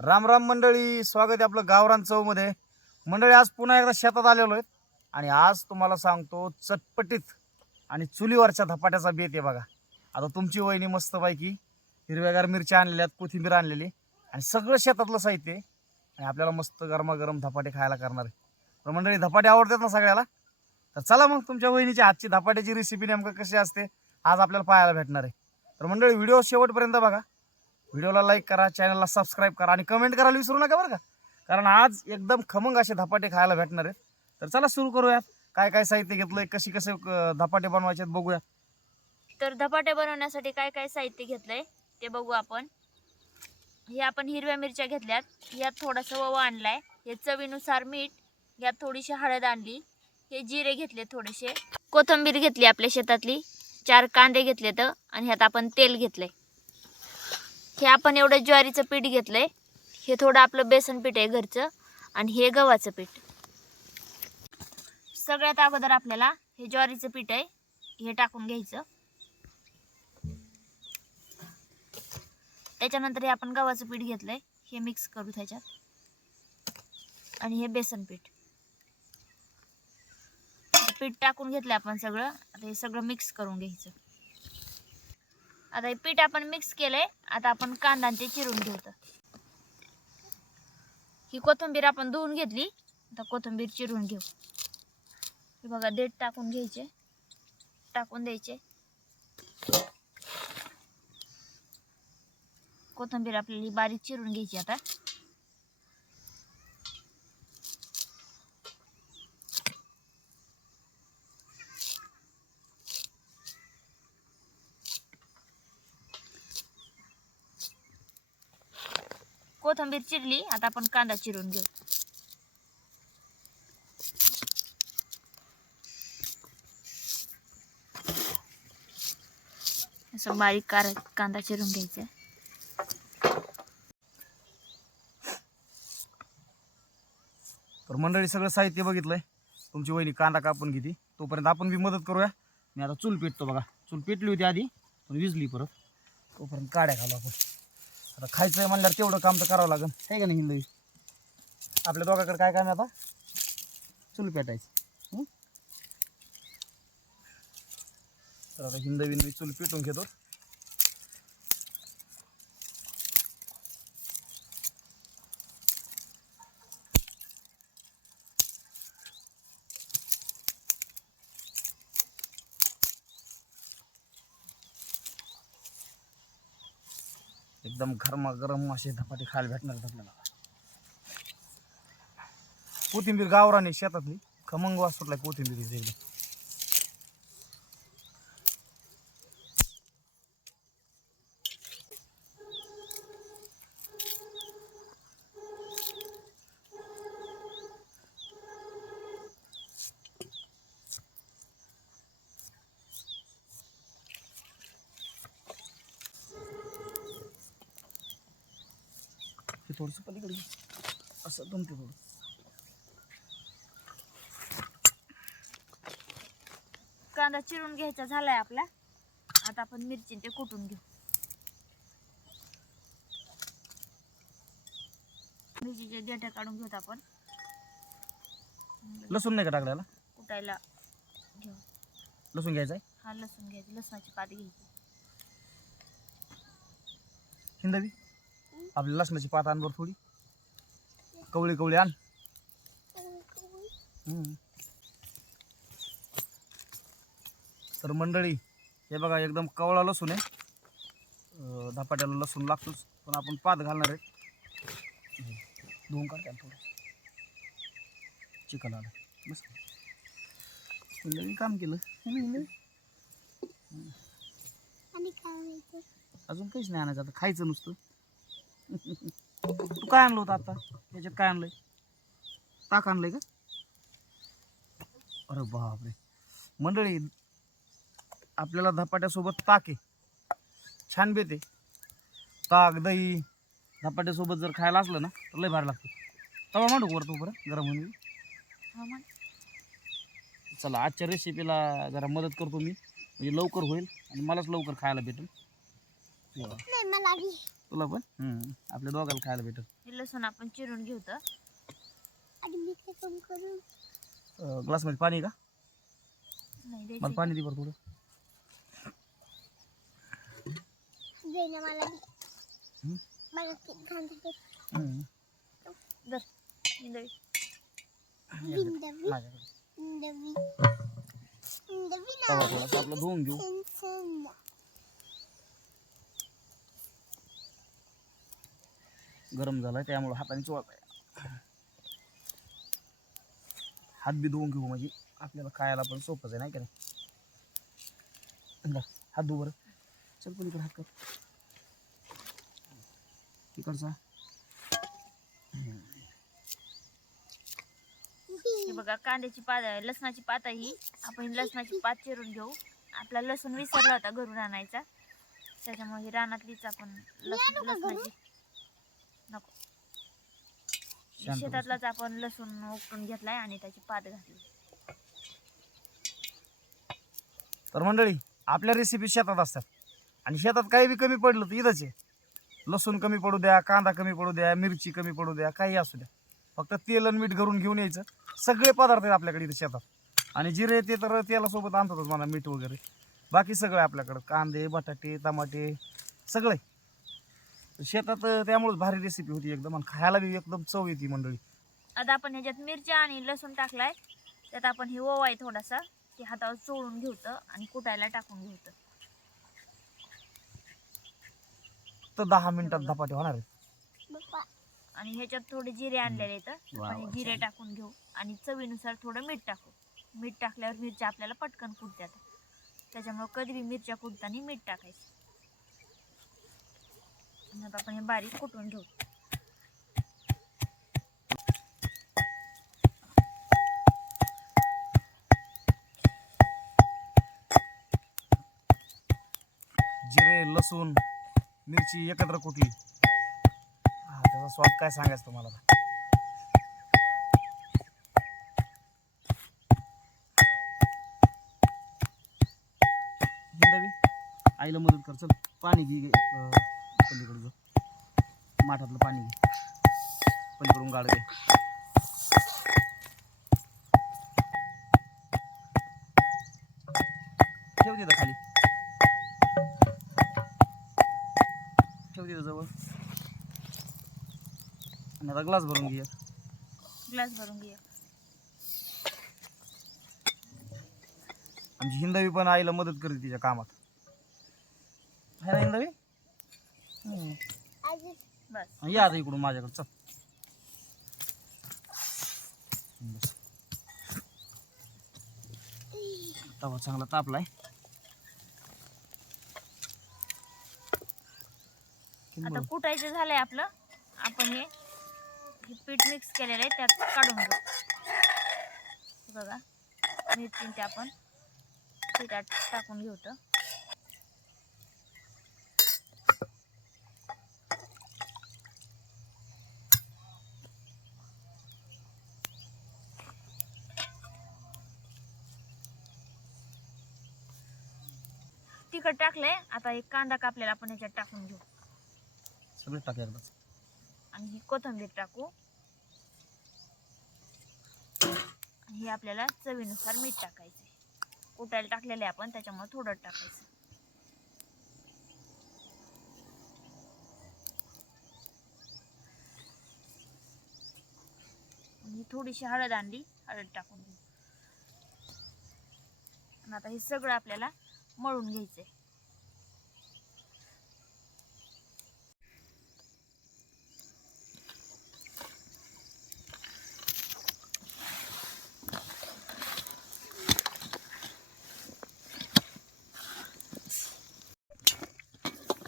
राम राम मंडळी स्वागत आहे आपलं गावरान चौमध्ये. मंडळी आज पुन्हा एकदा शेतात आलेलो आहेत. आणि आज तुम्हाला सांगतो चटपटीत आणि चुलीवरच्या धपाट्याचा बेत आहे बघा. आता तुमची वहिनी मस्तपैकी हिरव्यागार मिरच्या आणलेल्या आहेत कोथिंबीर आणलेली आणि सगळं शेतातलं साहित्य आहे. आणि आपल्याला मस्त गरमागरम धपाटे खायला करणार आहे. तर मंडळी धपाटे आवडतात ना सगळ्याला? तर चला मग तुमच्या वहिनीच्या हातची धपाट्याची रेसिपी नेमकं कशी असते आज आपल्याला पाहायला भेटणार आहे. तर मंडळी व्हिडिओ शेवटपर्यंत बघा. व्हिडिओला लाईक करा चॅनलला सबस्क्राईब करा आणि कमेंट करायला विसरू नका बरं का. कारण आज एकदम खमंग असे धपाटे खायला भेटणार आहेत. तर चला सुरू करूयात. काय काय साहित्य घेतलंय कशी कसे धपाटे बनवायचे आहेत बघूया. तर धपाटे बनवण्यासाठी काय काय साहित्य घेतलंय ते बघू आपण. हे आपण हिरव्या मिरच्या घेतल्यात. यात थोडासा ओवा आणलाय. हे चवीनुसार मीठ यात थोडीशी हळद आणली. हे जिरे घेतले थोडेसे. कोथिंबीर घेतली आपल्या शेतातली. चार कांदे घेतलेत. आणि ह्यात आपण तेल घेतलंय. हे आपण एवढं ज्वारीचं पीठ घेतलंय. हे थोडं आपलं बेसन पीठ आहे घरचं आणि हे गव्हाचं पीठ. सगळ्यात अगोदर आपल्याला हे ज्वारीचं पीठ आहे हे टाकून घ्यायचं. त्याच्यानंतर हे आपण गव्हाचं पीठ घेतलंय हे मिक्स करू त्याच्यात. आणि हे बेसन पीठ. पीठ टाकून घेतलं आपण सगळं आता हे सगळं मिक्स करून घ्यायचं. आता हे पीठ आपण मिक्स केलंय. आता आपण कांदा ते चिरून घेऊ ही कोथिंबीर आपण धुवून घेतली. आता कोथिंबीर चिरून घेऊ. हे बघा देठ टाकून घ्यायचे. टाकून द्यायचे. कोथिंबीर आपल्याला बारीक चिरून घ्यायची आता. कोथंबीर चिरली आता आपण कांदा चिरून घेऊ. असं बारीक कार कांदा चिरून घ्यायचा. तर मंडळी सगळं साहित्य बघितलंय. तुमची वहिनी कांदा कापून घेते. तोपर्यंत आपण बी मदत करूया. मी आता चूल पेटतो बघा. चूल पेटली होती आधी पण विजली परत. तोपर्यंत काड्या घालू आपण. आता खायचं आहे म्हणल्यावर तेवढं काम तर करावं लागेल. आहे का नाही हिंदवी आपल्या दोघाकडे काय काम आहे आता? चूल पेटायचं. तर आता हिंदवी मी चूल पेटून घेतो. एकदम गरम असे धपाटे खायला भेटणार आपल्याला. कोथिंबीर गावराने शेतातली. खमंग वास सुटलाय कोथिंबीर एकदम हे थोडंसं पलीकडे घे. असं जमते थोडं कांदा चिरून घ्यायचा झालाय आपला. आता आपण मिरची ते कुटून घेऊ. मिरचीचे देठे काढून घेऊत आपण. लसूण नाही का टाकल्याला? कुटायला घेऊ. लसूण घ्यायचा आहे? हा लसूण घ्यायची. लसणाची पात घ्यायची. हिंदवी आपल्या लसणाची पात आण बरं थोडी. कवळी कवळी आण. हम्म. तर मंडळी हे बघा एकदम कवळा लसूण आहे. धपाट्याला लसूण लागतोच पण आपण पात घालणार आहे. धुवून काढ त्याला थोडं चिकन आलं. बस. काम केलं. अजून काहीच नाही आणायचं आता खायचं नुसतं. तू काय आणलं होतं आता? याच्यात काय आणलंय? ताक आणलंय का? अरे बापरे. मंडळी आपल्याला धपाट्यासोबत ताक आहे. छान बेत ताक दही धपाट्यासोबत जर खायला असलं ना तर लय भारी लागतं. तवा मांडू वर तू बरं गरम होऊन हा चला आजच्या रेसिपीला जरा मदत करतो मी. म्हणजे लवकर होईल आणि मलाच लवकर खायला भेटेल. तुला पण? हम्म, आपल्या दोघाला खायला भेटेल. हे लसूण आपण चिरून घेऊ ग्लासमध्ये पाणी का? नाही मला पाणी दे बरं थोडं. दे. ना. मला? मला आपला धुवून घेऊ. गरम झालाय त्यामुळे हाताने चोळत आहे. हात बी धुवून घेऊ म्हणजे आपल्याला खायला पण सोपंच आहे नाही का नाही? हात धुव बरं. चल पलीकडे हात कर इकडचा हे बघा कांद्याची पात लसणाची पात ही. आपण लसणाची पात चिरून घेऊ. आपला लसूण विसरला होता घरून आणायचा. त्याच्यामुळे ही रानातलीच आपण? लसणाची नको. शेतातलाच आपण लसूण उपटून घेतलाय आणि त्याची पात घातली. तर मंडळी आपल्या रेसिपी शेतात असतात. आणि शेतात काही बी कमी पडलं तर इथंच आहे. लसूण कमी पडू द्या कांदा कमी पडू द्या मिरची कमी पडू द्या काही असू द्या. फक्त तेल आणि मीठ घरून घेऊन यायचं. सगळे पदार्थ आहेत आपल्याकडे इथं शेतात. आणि जिरे ते तर तेलासोबत आणतातच मला मीठ वगैरे. बाकी सगळं आपल्याकडं. कांदे बटाटे टमाटे सगळे. शेतात त्यामुळेच भारी रेसिपी होती एकदम आणि खायला बी एकदम चव येते मंडळी. आता आपण ह्याच्यात मिरच्या आणि लसूण टाकलाय. त्यात आपण हे ओवा आहे थोडासा ते हातावर चोळून घेऊतं आणि कुटायला टाकून घेऊतं. तर दहा मिनिटात धपाटे होणार आहेत. बाप्पा. आणि ह्याच्यात थोडे जिरे आणलेले आहेत वा हे वा, जिरे छान. टाकून घेऊ. आणि चवीनुसार थोडं मीठ टाकू. मीठ टाकल्यावर मिरच्या आपल्याला पटकन कुटतात त्याच्यामुळे कधी बी मिरच्या कुटताना मीठ टाकायचं. आणि आता आपण हे बारीक कुटून घेऊ. जिरे लसूण मिरची एकत्र कुठली? हा त्याचा स्वाद काय सांगायचं तुम्हाला? हिंदवी आईला मदत कर चल. पाणी घे गे, पलीकडे जा. माठातलं पाणी घे. पलीकडून गाड घे ठेव तिथं खाली. तिथं जवळ. आणि आता ग्लास भरून घे एक. ग्लास भरून घेऊया. आमची हिंदवी पण आईला मदत करते तिच्या कामात. है ना हिंदवी? हम्म. आजी बस या आता इकडून माझ्याकडे चल. बस. तवा चांगला तापलाय. आता? कुटायचं झालंय आपलं? आपण हे पीठ मिक्स केलेलं आहे त्यात काढून घेऊ. बघा मिरची ते आपण पिठात टाकून घेऊ तर तिखट टाकलंय आता एक कांदा कापलेला आपण याच्यात टाकून घेऊ. सगळे टाक एकदा. आणि ही कोथिंबीर टाकू. आणि हे आपल्याला चवीनुसार मीठ टाकायचं कुटायला टाकलेलं आहे आपण त्याच्यामुळे थोडं टाकायचं. आणि ही थोडीशी हळद आणली हळद टाकून घेऊ. आणि आता हे सगळं आपल्याला मळून घ्यायचंय.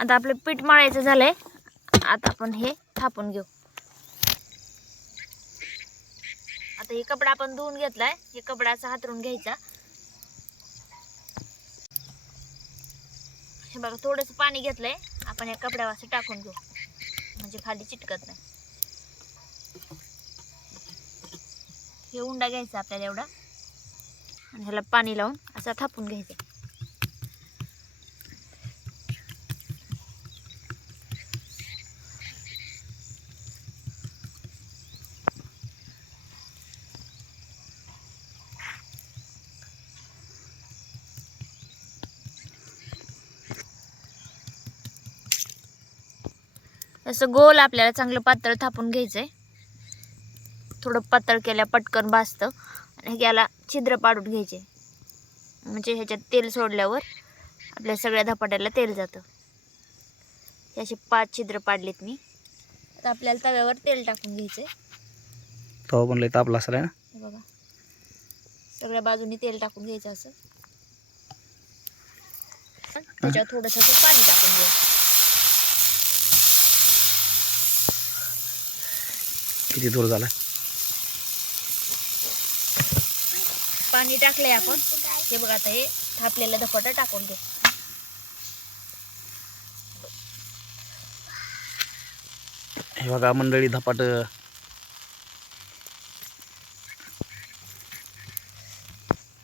आता आपलं पीठ मळायचं झालंय. आता आपण हे थापून घेऊ. आता हे कपडा आपण धुवून घेतलाय. हे कपडा असा हातरून घ्यायचा. हे बघा थोडंसं पाणी घेतलंय. आपण या कपड्यावर असं टाकून घेऊ. म्हणजे खाली चिटकत नाही. हे उंडा घ्यायचा आपल्याला एवढा. आणि ह्याला पाणी लावून असा थापून घ्यायचा. असं गोल आपल्याला चांगलं पातळ थापून घ्यायचंय. थोडं पातळ केल्या पटकन भाजतं. आणि याला छिद्र पाडून घ्यायचे म्हणजे ह्याच्यात तेल सोडल्यावर आपल्या सगळ्या धपाट्याला तेल जातं. हे असे पाच छिद्र पाडलेत मी. आता आपल्याला तव्यावर तेल टाकून घ्यायचंय. तो पण लय तापला असेल आहे ना? हे बघा. सगळ्या बाजूनी तेल टाकून घ्यायचं असं. त्याच्यावर थोडंसं पाणी टाकून घ्यायचं. किती दूर झाला? पाणी टाकलंय आपण. हे बघा आता हे थापलेलं धपाटा टाकून घे हे बघा मंडळी धपाट.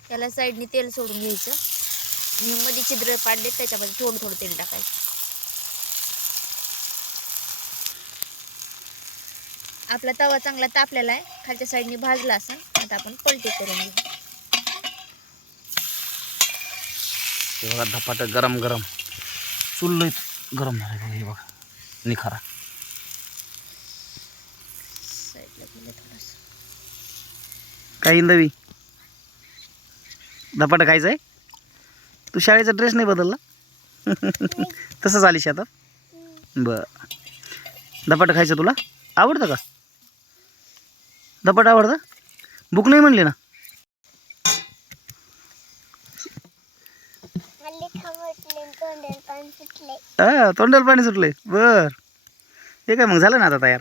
त्याला साईडनी तेल सोडून घ्यायचं. आणि मध्ये छिद्र पाडले त्याच्यामध्ये थोडं थोडं तेल टाकायचं. आपला तवा चांगला तापलेला आहे. खालच्या साईडनी भाजला असेल आता आपण पलटी करून घेऊ. बघा धपाट गरम गरम. चुल गरम झालं बघा हे बघा. निखारा. काय इंदवी? धपाट खायचं आहे? तू शाळेचा ड्रेस नाही बदलला? तसंच आली शेतात? बर. धपाट खायचं तुला? आवडतं का? धपाट आवडतं? बुक नाही म्हणली ना? तोंडाला पाणी सुटले हा तोंडाला पाणी सुटले बर. हे काय मग झालं ना आता तयार?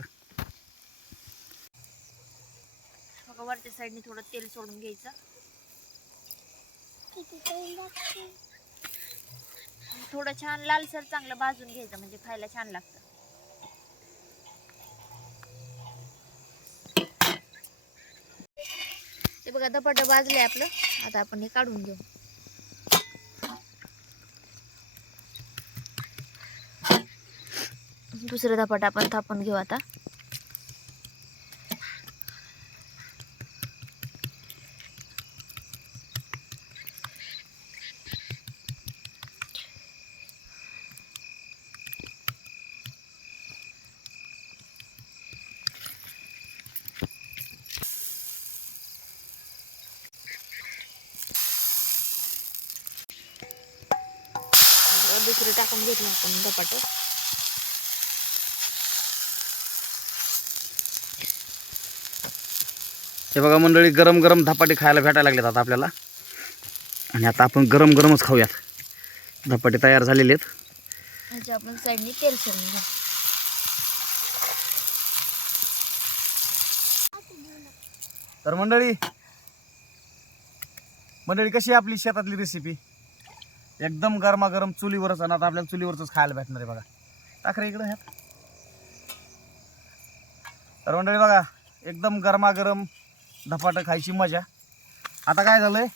बघा वरच्या साईडने थोडं तेल सोडून घ्यायचं. किती तेल लागते आणि थोडं छान लालसर चांगलं भाजून घ्यायचं म्हणजे खायला छान लागतं. बघा दपाट वाजले आपलं. आता आपण हे काढून घेऊ. दुसरं धपाटा आपण थापून घेऊ आता. दुसरं टाकून घेतलं आपण धपाटं. हे बघा मंडळी गरम गरम धपाटे खायला भेटायला लागलेत आता आपल्याला. आणि आता आपण गरम गरमच खाऊयात. धपाटे तयार झालेले आहेत. ह्याच्या आपण साईडने तेल सोडून घेऊ. तर मंडळी मंडळी कशी आहे आपली शेतातली रेसिपी एकदम गरमागरम चुलीवरच आणि आता आपल्याला चुलीवरच खायला भेटणार आहे बघा. टाकरे इकडं ह्यात. तर मंडळी बघा एकदम गरमागरम धपाटं खायची मजा. आता काय झालं आहे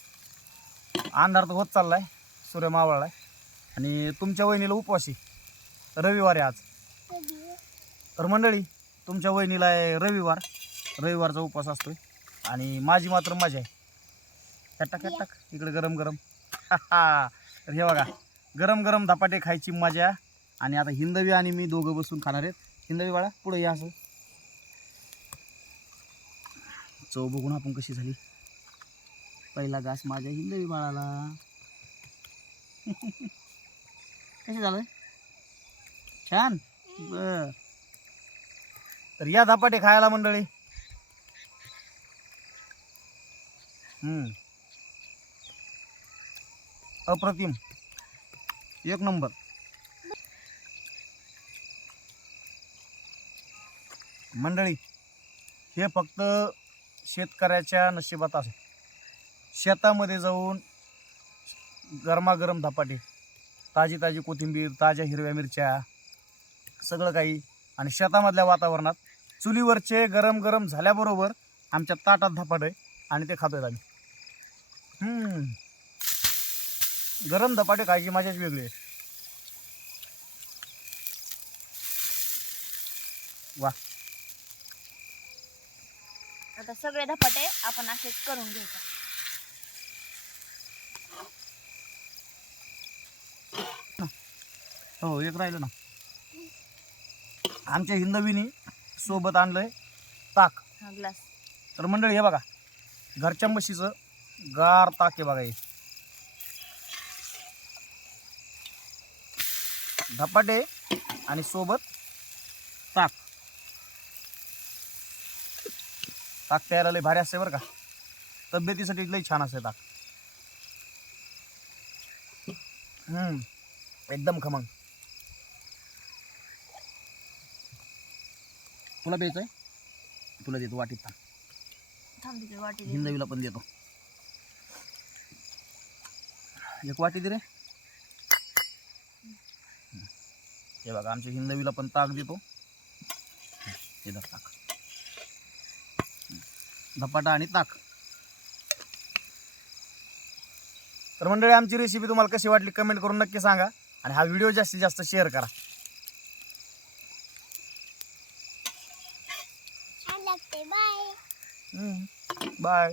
अंधार तर होत चाललाय सूर्य मावळलाय. आणि तुमच्या वहिनीला उपवासी रविवार आहे आज. तर मंडळी तुमच्या वहिनीला आहे रविवार. रविवारचा उपवास असतोय. आणि माझी मात्र मजा आहे. ह्यात टाक टाक. इकडे गरम गरम हा. तर हे बघा गरम गरम धपाटे खायची मजा. आणि आता हिंदवी आणि मी दोघं बसून खाणार आहेत. हिंदवी बाळा पुढे या असं. चव बघून आपण कशी झाली. पहिला घास माझ्या हिंदवी बाळाला. कशी झालं? छान. बर. तर या धपाटे खायला मंडळी. हम्म. अप्रतिम. एक नंबर. मंडळी हे फक्त शेतकऱ्याच्या नशिबात असे शेतामध्ये जाऊन गरमागरम धपाटे ताजी ताजी कोथिंबीर ताज्या हिरव्या मिरच्या सगळं काही आणि शेतामधल्या वातावरणात चुलीवरचे गरम गरम झाल्याबरोबर आमच्या ताटात धपाट आहे आणि ते खातोय आम्ही. हम्म. गरम धपाटे खायची मजाच वेगळी वा. आता सगळे धपाटे आपण असेच करून घ्यायचं. हो एक राहिलं ना. आमच्या हिंदवीनी सोबत आणलंय ताक. ग्लास. तर मंडळी हे बघा. घरच्या म्हशीचं गार ताक आहे बघा हे. धपाटे आणि सोबत ताक. ताक प्यायला लय भारी असते बरं का. तब्येतीसाठी लय छान असते ताक. हम्म एकदम खमंग. तुला प्यायचं आहे तुला देतो वाटीत ताक. थांब. हिंदवीला पण देतो. एक वाटी दे रे. हे बघा आमच्या हिंदवीला पण ताक देतो. हे धर ताक. धपाटा आणि ताक. तर मंडळी आमची रेसिपी तुम्हाला कशी वाटली कमेंट करून नक्की सांगा आणि हा व्हिडिओ जास्तीत जास्त शेअर करा. Bye bye